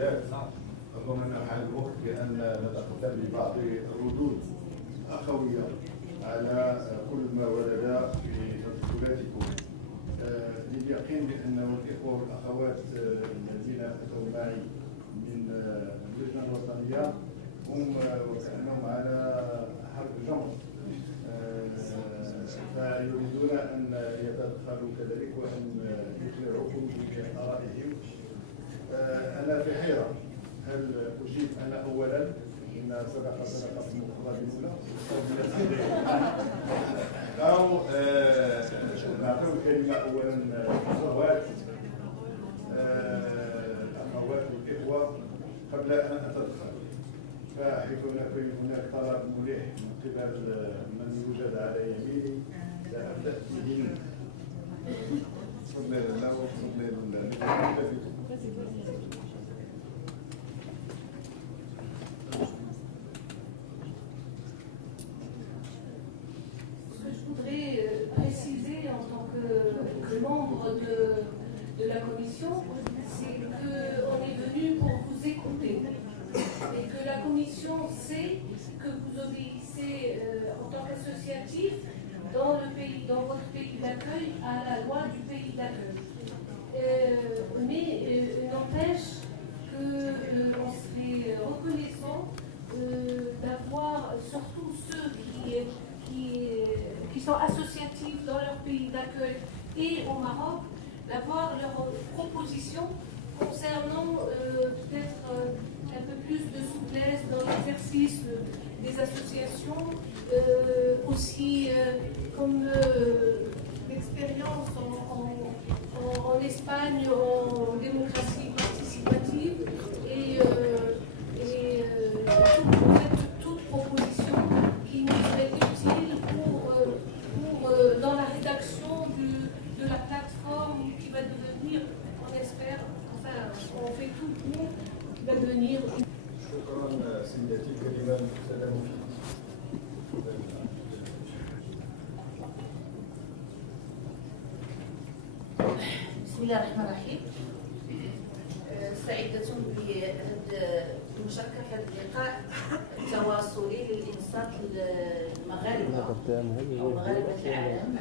المشكلات. أظن أن حان الوقت بأن نتقدم ببعض الردود أخوية على كل ما ورد في تدخلاتكم. لليقين بأن الإخوة والأخوات الذين أتوا معي من اللجنة الوطنية هم وكأنهم على حرب جمر، فيريدون أن يتدخلوا كذلك وأن يقنعوكم بآرائهم. أنا في حيرة، هل أجيب أنا أولا إن صدقة المقربين أو نعطي الكلمة أولا للأخوات والإخوة قبل أن أتدخل، فحيث هناك طلب ملح من قبل من يوجد على يميني سأبدأ به. تفضل الله وتفضل الله. Membre de la commission, c'est qu'on est venu pour vous écouter et que la commission sait que vous obéissez en tant qu'associatif dans votre pays d'accueil à la loi du pays d'accueil. Mais n'empêche qu'on serait reconnaissant d'avoir surtout ceux qui sont associatifs dans leur pays d'accueil et au Maroc, d'avoir leurs propositions concernant peut-être un peu plus de souplesse dans l'exercice des associations, aussi comme l'expérience en Espagne en démocratie participative et toute proposition qui nous serait utile pour dans la rédaction de la plateforme qui va devenir, on espère, enfin on fait tout pour, qui va devenir. شكرا سيدتي كلمة سلام فيك. بسم الله الرحمن الرحيم. سعيدة بالمشاركة في هذا اللقاء التواصلي للإنصات المغاربة أو مغاربة العالم،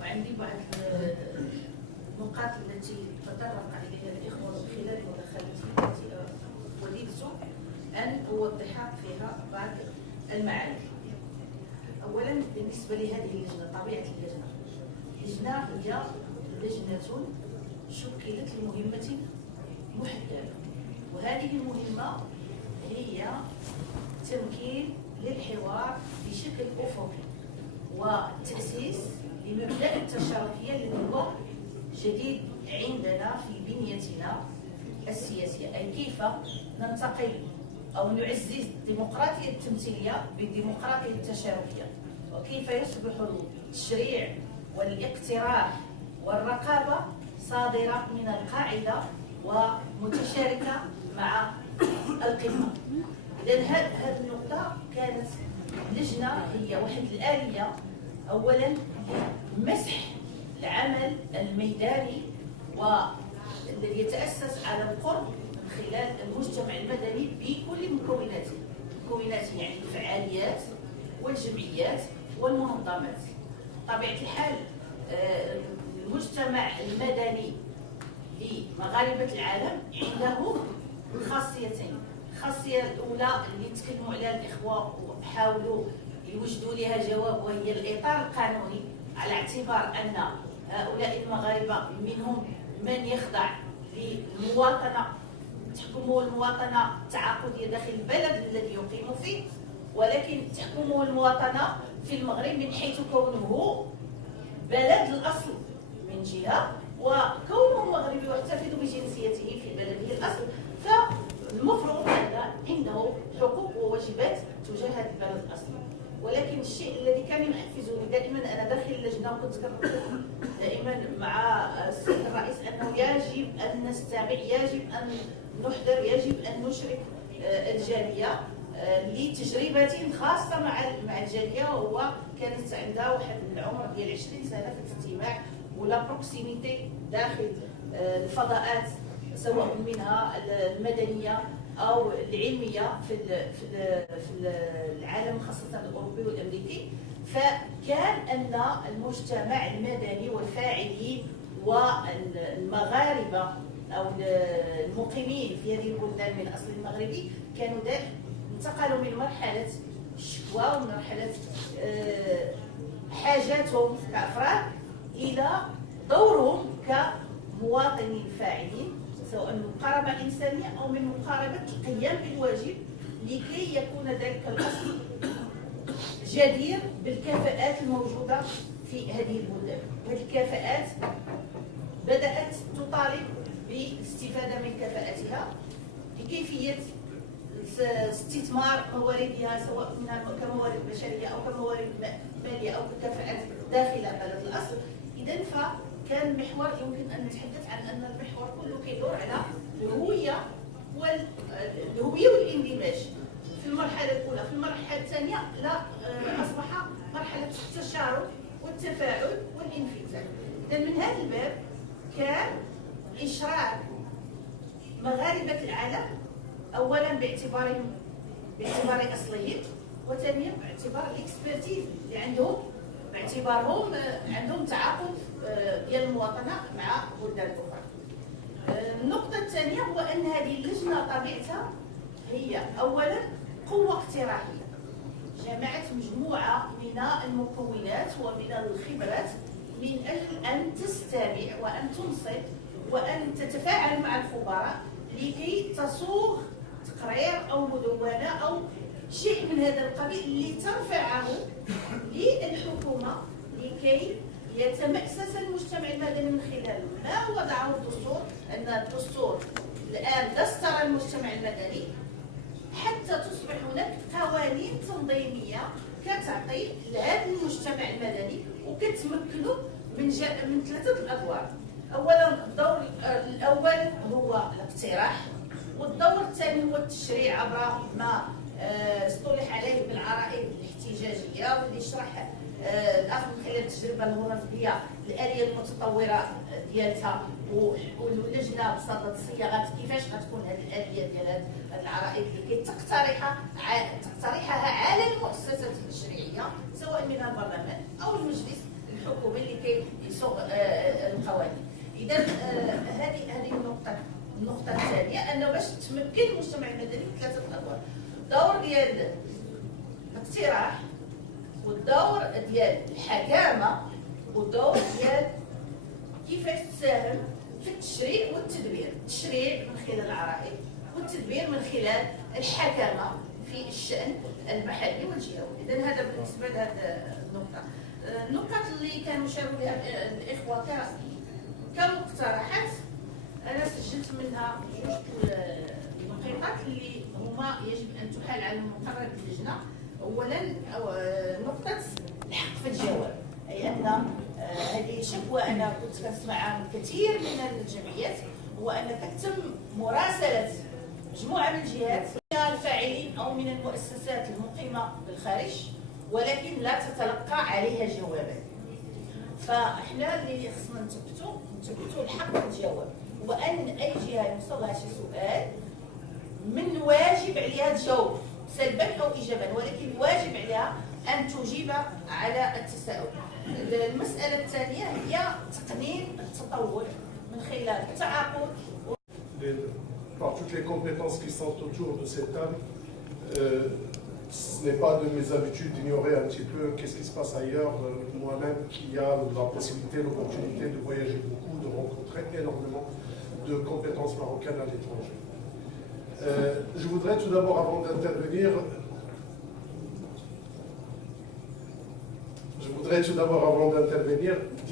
وعندي بعض النقاط التي تطرق عليها الإخوة من خلال مداخلتي التي وددت أن أوضح فيها بعض المعاني. أولا بالنسبة لهذه اللجنة، طبيعة اللجنة، اللجنة هي لجنة شكلت لمهمة محددة، وهذه المهمة هي تمكين للحوار بشكل أفقي والتأسيس لمبدأ التشاركية الذي هو جديد عندنا في بنيتنا السياسية، أي كيف ننتقل أو نعزز الديمقراطية التمثيلية بالديمقراطية التشاركية، وكيف يصبح التشريع والاقتراح والرقابة صادرة من القاعدة ومتشاركة مع القمة. إذن هذه النقطة كانت اللجنة هي واحد الآلية أولا مسح العمل الميداني والذي يتأسس على القرب من خلال المجتمع المدني بكل مكوناته، يعني الفعاليات والجمعيات والمنظمات. طبيعة الحال المجتمع المدني لمغاربة العالم عنده خاصيتين. الخاصية الأولى اللي تكلموا عليها الإخوة وحاولوا يوجدوا لها جواب، وهي الإطار القانوني، على اعتبار أن هؤلاء المغاربة منهم من يخضع للمواطنة، تحكمه المواطنة التعاقدية داخل البلد الذي يقيم فيه، ولكن تحكمه المواطنة في المغرب من حيث كونه بلد الأصل من جهة، وكونه مغربي ويحتفظ بجنسيته في بلده الأصل، فالمفروض أن عنده حقوق وواجبات تجاه هذا البلد الأصلي. ولكن الشيء الذي كان يحفزني دائما أنا داخل اللجنة، وكنت كنقول دائما مع السيد الرئيس أنه يجب أن نستمع، يجب أن نحضر، يجب أن نشرك الجالية لتجربة خاصة مع الجالية، وهو كانت عندها واحد العمر ديال 20 سنة في الاستماع ولا بروكسيميتي داخل الفضاءات سواء منها المدنيه او العلميه في العالم خاصه الاوروبي والامريكي. فكان ان المجتمع المدني والفاعلين والمغاربه او المقيمين في هذه البلدان من اصل المغربي كانوا انتقلوا من مرحله الشكوى ومن مرحله حاجاتهم كافراد الى دورهم كمواطنين فاعلين، سواء من مقاربه انسانيه او من مقاربه القيام بالواجب لكي يكون ذلك الاصل جدير بالكفاءات الموجوده في هذه البلدان. وهذه الكفاءات بدات تطالب بالاستفاده من كفاءتها بكيفيه استثمار مواردها، سواء منها كموارد بشريه او كموارد ماليه او ككفاءات داخل بلد الاصل. اذا فكان المحور يمكن ان نتحدث عن ان المحور كله كيدور على الهويه والاندماج في المرحله الاولى. في المرحله الثانيه لا اصبح مرحله التشارك والتفاعل والانفتاح. اذا من هذا الباب كان اشراك مغاربه العالم اولا باعتبار اصليين، وثانيا باعتبار الاكسبرتيز اللي عندهم، باعتبارهم عندهم تعاقد ديال المواطنه مع بلدان اخرى. النقطه الثانيه هو ان هذه اللجنه طبيعتها هي اولا قوه اقتراحيه، جمعت مجموعه من المكونات ومن الخبرات من اجل ان تستمع وان تنصت وان تتفاعل مع الخبراء لكي تصوغ تقرير او مدونه او شيء من هذا القبيل لترفعه للحكومه لكي يتمأسس المجتمع المدني من خلال ما وضعه الدستور. ان الدستور الان دستر المجتمع المدني حتى تصبح هناك قوانين تنظيميه كتعطي لهذا المجتمع المدني وكتمكنه من ثلاثه الادوار. اولا الدور الاول هو الاقتراح، والدور الثاني هو التشريع عبر ما اصطلح عليه بالعرائض الاحتجاجيه، واللي شرح الاخ من خلال التجربه الهولنديه الاليه المتطوره ديالتها واللجنه بصدد صياغه كيفاش غتكون هذه الاليه ديال هذه العرائض لكي تقترحها على المؤسسات التشريعيه سواء من البرلمان او المجلس الحكومي لكي يصوغ القوانين. اذا هذه النقطه الثانيه، انه باش تمكن المجتمع المدني من ثلاثه ادوار: الدور ديال الاقتراح، والدور ديال الحكامه، والدور ديال كيفاش تساهم في التشريع والتدبير. التشريع من خلال العرائض، والتدبير من خلال الحكامه في الشان المحلي والجهوي. اذا هذا بالنسبه لهذه النقطه. النقط اللي كانوا شاروا بها الاخوه كمقترحات انا سجلت منها جوج النقاط اللي هما يجب ان تحال على مقرر اللجنه. اولا نقطه الحق في الجواب، اي ان هذه شكوى انا كنت كنسمعها من كثير من الجمعيات، هو ان كتم مراسله مجموعه من الجهات من الفاعلين او من المؤسسات المقيمه بالخارج ولكن لا تتلقى عليها جوابات. فاحنا اللي خصنا نثبتوا الحق في الجواب، وان اي جهه يوصلها شي سؤال من واجب عليها تجاوب سلبا او ايجابا، ولكن واجب عليها ان تجيب على التساؤل. المساله الثانيه هي تقنين التطور من خلال التعاقد. Par toutes les compétences qui sont autour de cette table, ce n'est pas de mes habitudes d'ignorer un petit peu qu'est-ce qui se passe ailleurs. Moi-même, qui a la possibilité, l'opportunité de voyager beaucoup, de rencontrer énormément de compétences marocaines à l'étranger. Je voudrais tout d'abord, avant d'intervenir,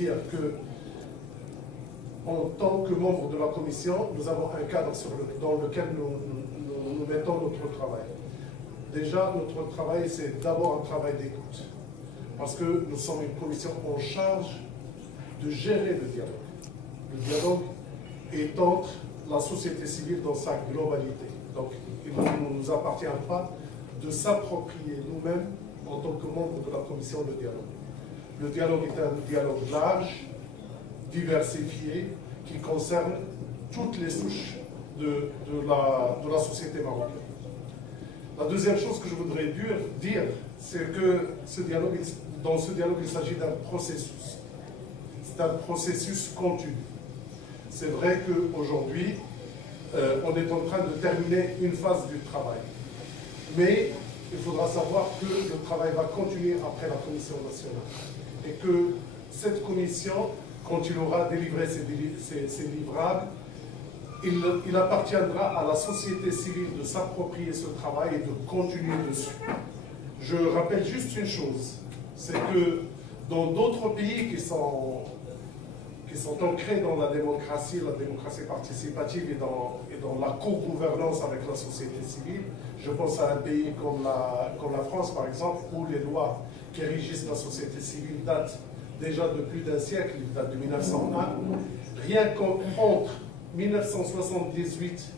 dire que en tant que membre de la commission, nous avons un cadre dans lequel nous mettons notre travail. Déjà, notre travail, c'est d'abord un travail d'écoute. Parce que nous sommes une commission en charge de gérer le dialogue. Le dialogue est entre la société civile dans sa globalité. Donc, il ne nous appartient pas de s'approprier nous-mêmes, en tant que membres de la commission, le dialogue. Le dialogue est un dialogue large, diversifié, qui concerne toutes les souches de la société marocaine. La deuxième chose que je voudrais dire, c'est que dans ce dialogue, il s'agit d'un processus. C'est un processus continu. C'est vrai qu'aujourd'hui, on est en train de terminer une phase du travail. Mais il faudra savoir que le travail va continuer après la Commission nationale. Et que cette commission, quand il aura délivré ses livrables, il appartiendra à la société civile de s'approprier ce travail et de continuer dessus. Je rappelle juste une chose, c'est que dans d'autres pays qui sont ancrés dans la démocratie participative et dans la co-gouvernance avec la société civile, je pense à un pays comme la France par exemple, où les lois qui régissent la société civile datent déjà de plus d'un siècle, ils datent de 1901. Rien qu'entre 1978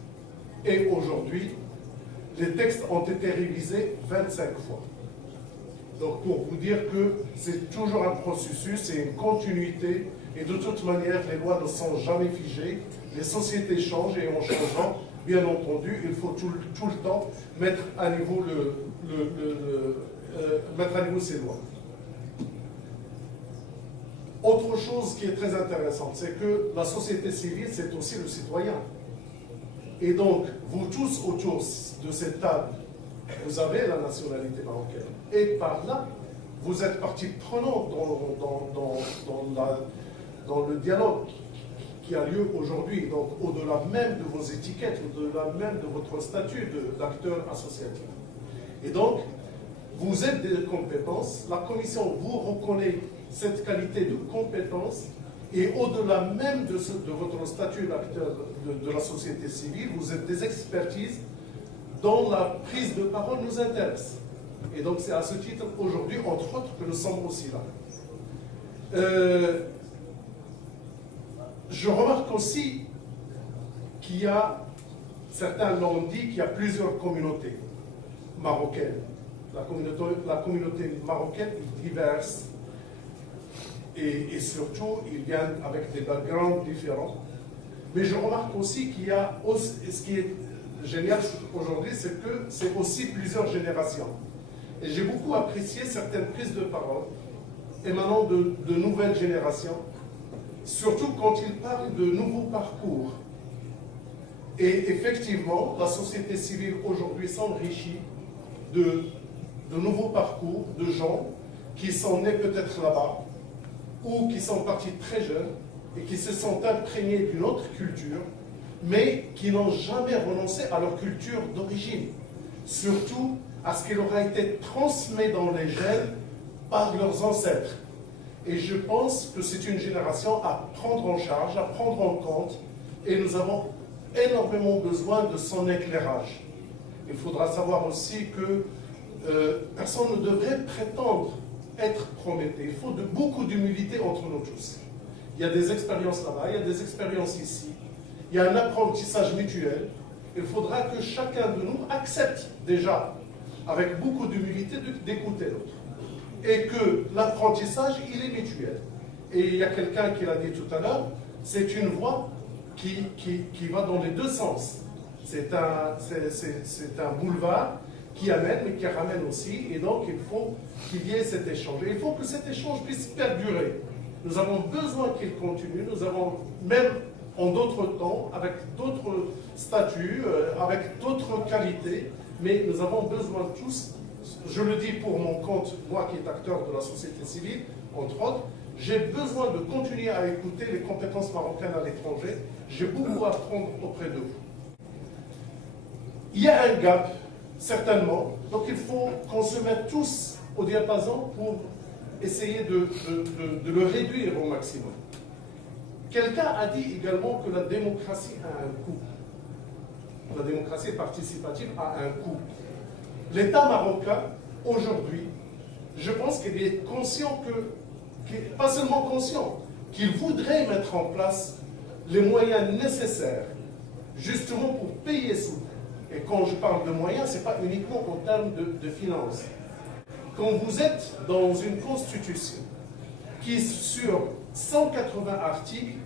et aujourd'hui, les textes ont été révisés 25 fois. Donc pour vous dire que c'est toujours un processus, c'est une continuité, et de toute manière, les lois ne sont jamais figées, les sociétés changent et en changeant, bien entendu, il faut tout le temps mettre à niveau, ces lois. Autre chose qui est très intéressante, c'est que la société civile, c'est aussi le citoyen. Et donc, vous tous autour de cette table, vous avez la nationalité marocaine. Et par là, vous êtes partie prenante dans le dialogue qui a lieu aujourd'hui. Donc, au-delà même de vos étiquettes, au-delà même de votre statut d'acteur associatif. Et donc, vous êtes des compétences, la Commission vous reconnaît cette qualité de compétence, et au-delà même de votre statut d'acteur de la société civile, vous êtes des expertises dont la prise de parole nous intéresse. Et donc c'est à ce titre aujourd'hui, entre autres, que nous sommes aussi là. Je remarque aussi qu'il y a, certains l'ont dit, qu'il y a plusieurs communautés marocaines. La communauté marocaine est diverse. Et surtout, ils viennent avec des backgrounds différents. Mais je remarque aussi qu'il y a, ce qui est génial aujourd'hui, c'est que c'est aussi plusieurs générations. Et j'ai beaucoup apprécié certaines prises de parole émanant de nouvelles générations, surtout quand ils parlent de nouveaux parcours. Et effectivement, la société civile aujourd'hui s'enrichit de nouveaux parcours, de gens qui sont nés peut-être là-bas, ou qui sont partis très jeunes et qui se sont imprégnés d'une autre culture, mais qui n'ont jamais renoncé à leur culture d'origine, surtout à ce qui leur a été transmis dans les gènes par leurs ancêtres. Et je pense que c'est une génération à prendre en charge, à prendre en compte, et nous avons énormément besoin de son éclairage. Il faudra savoir aussi que personne ne devrait prétendre être Prométhée. Il faut beaucoup d'humilité entre nous tous. Il y a des expériences là-bas, il y a des expériences ici, il y a un apprentissage mutuel. Il faudra que chacun de nous accepte déjà, avec beaucoup d'humilité, d'écouter l'autre. Et que l'apprentissage, il est mutuel. Et il y a quelqu'un qui l'a dit tout à l'heure, c'est une voie qui va dans les deux sens. C'est un boulevard qui amène, mais qui ramène aussi, et donc il faut qu'il y ait cet échange. Et il faut que cet échange puisse perdurer. Nous avons besoin qu'il continue, nous avons, même en d'autres temps, avec d'autres statuts, avec d'autres qualités, mais nous avons besoin tous, je le dis pour mon compte, moi qui est acteur de la société civile, entre autres, j'ai besoin de continuer à écouter les compétences marocaines à l'étranger, j'ai beaucoup à apprendre auprès de vous. Il y a un gap, certainement, donc il faut qu'on se mette tous au diapason pour essayer de le réduire au maximum. Quelqu'un a dit également que la démocratie a un coût. La démocratie participative a un coût. L'État marocain, aujourd'hui, je pense qu'il est conscient pas seulement conscient, qu'il voudrait mettre en place les moyens nécessaires, justement pour payer sous. Et quand je parle de moyens, ce n'est pas uniquement en termes de finances. Quand vous êtes dans une constitution qui, sur 180 articles,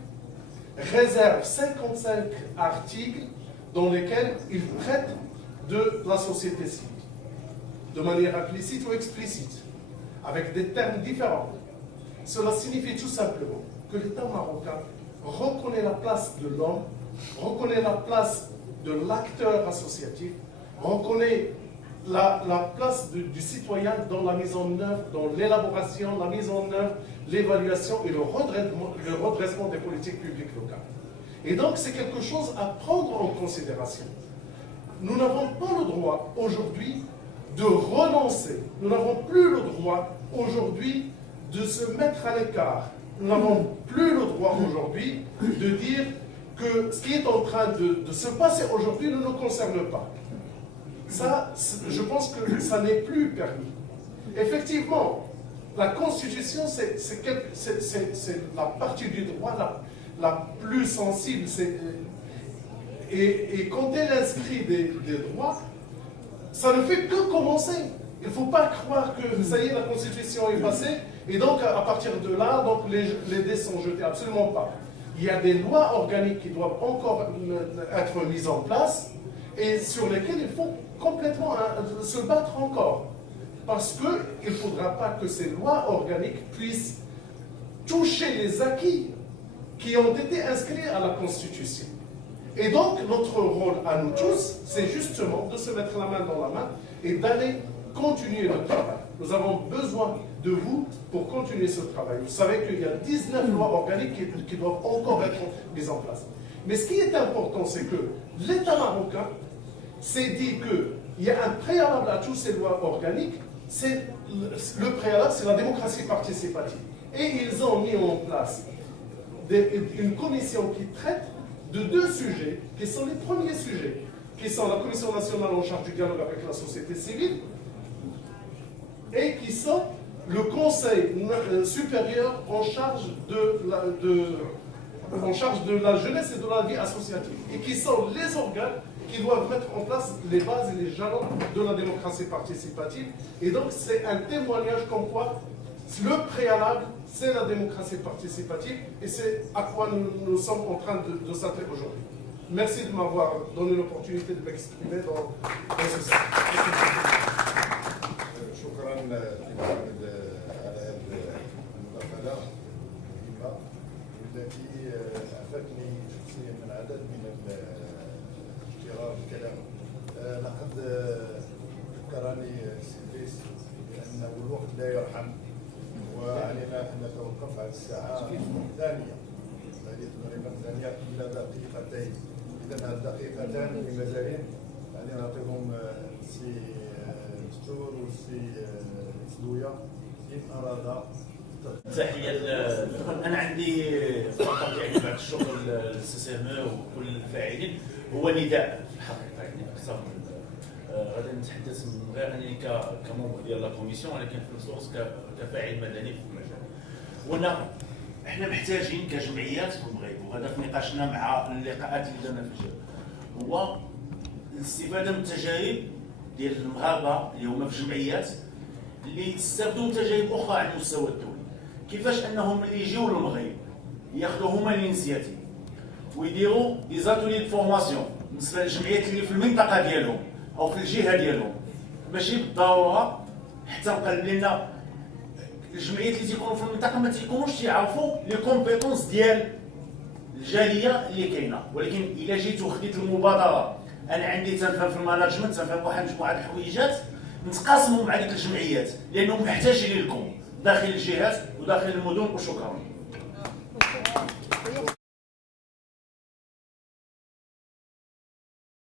réserve 55 articles dans lesquels il traite de la société civile, de manière implicite ou explicite, avec des termes différents. Cela signifie tout simplement que l'État marocain reconnaît la place de l'homme, reconnaît la place de l'acteur associatif, reconnaît la place du citoyen dans la mise en œuvre, dans l'élaboration, la mise en œuvre, l'évaluation et le redressement des politiques publiques locales. Et donc c'est quelque chose à prendre en considération. Nous n'avons pas le droit aujourd'hui de renoncer, nous n'avons plus le droit aujourd'hui de se mettre à l'écart. Nous n'avons plus le droit aujourd'hui de dire que ce qui est en train de se passer aujourd'hui ne nous concerne pas. Ça, je pense que ça n'est plus permis. Effectivement, la Constitution, c'est la partie du droit la plus sensible. Et quand elle inscrit des droits, ça ne fait que commencer. Il ne faut pas croire que ça y est, la Constitution est passée, et donc à partir de là, donc, les dés sont jetés. Absolument pas. Il y a des lois organiques qui doivent encore être mises en place, et sur lesquelles il faut complètement se battre encore. Parce qu'il ne faudra pas que ces lois organiques puissent toucher les acquis qui ont été inscrits à la Constitution. Et donc, notre rôle à nous tous, c'est justement de se mettre la main dans la main et d'aller continuer le travail. Nous avons besoin de vous pour continuer ce travail. Vous savez qu'il y a 19 lois organiques qui doivent encore être mises en place. Mais ce qui est important, c'est que l'État marocain s'est dit qu'il y a un préalable à toutes ces lois organiques. Le préalable, c'est la démocratie participative. Et ils ont mis en place une commission qui traite de deux sujets, qui sont les premiers sujets, qui sont la Commission nationale en charge du dialogue avec la société civile et qui sont le Conseil supérieur en charge de la jeunesse et de la vie associative, et qui sont les organes qui doivent mettre en place les bases et les jalons de la démocratie participative. Et donc c'est un témoignage comme quoi le préalable, c'est la démocratie participative, et c'est à quoi nous sommes en train de s'atteler aujourd'hui. Merci de m'avoir donné l'opportunité de m'exprimer dans ce sens. شكرا للمعالج على هذه المداخله المهمه والتي اعفتني شخصيا من عدد من الاشتراك الكلام. لقد ذكرني سيدريس بانه الوقت لا يرحم وعلينا ان نتوقف على الساعه الثانيه، هذه تقريبا ثانيه الى دقيقتين. اذا الدقيقتان بمزالين يعني نعطيهم سي دستور وسي سلويا ان اراد. تحيه انا عندي فقط يعني بعد الشكر للسي وكل الفاعلين. هو نداء في الحقيقه يعني اكثر من غادي نتحدث من غير انني كممبر ديال لا كوميسيون، ولكن في نفس الوقت كفاعل مدني في المجال. هنا احنا محتاجين كجمعيات في المغرب، وهذا في نقاشنا مع اللقاءات اللي درنا في الجبل، هو الاستفاده من التجارب ديال المغاربه اللي هما في الجمعيات اللي استفدوا من تجارب اخرى على المستوى الدولي. كيفاش انهم اللي يجيو للمغرب ياخذوا هما الانيسياتيف ويديروا دي زاتولي دو فورماسيون بالنسبه للجمعيات اللي في المنطقه ديالهم او في الجهه ديالهم، ماشي بالضروره حتى نقلب لنا الجمعيات اللي تيكونوا في المنطقه ما تيكونوش تيعرفوا لي كومبيتونس ديال الجاليه اللي كاينه، ولكن الا جيت وخديت المبادره انا عندي تنفهم في الماناجمنت، تنفهم واحد مجموعه الحويجات نتقاسموا مع ديك الجمعيات لانهم محتاجين لكم داخل الجهات وداخل المدن. وشكرا.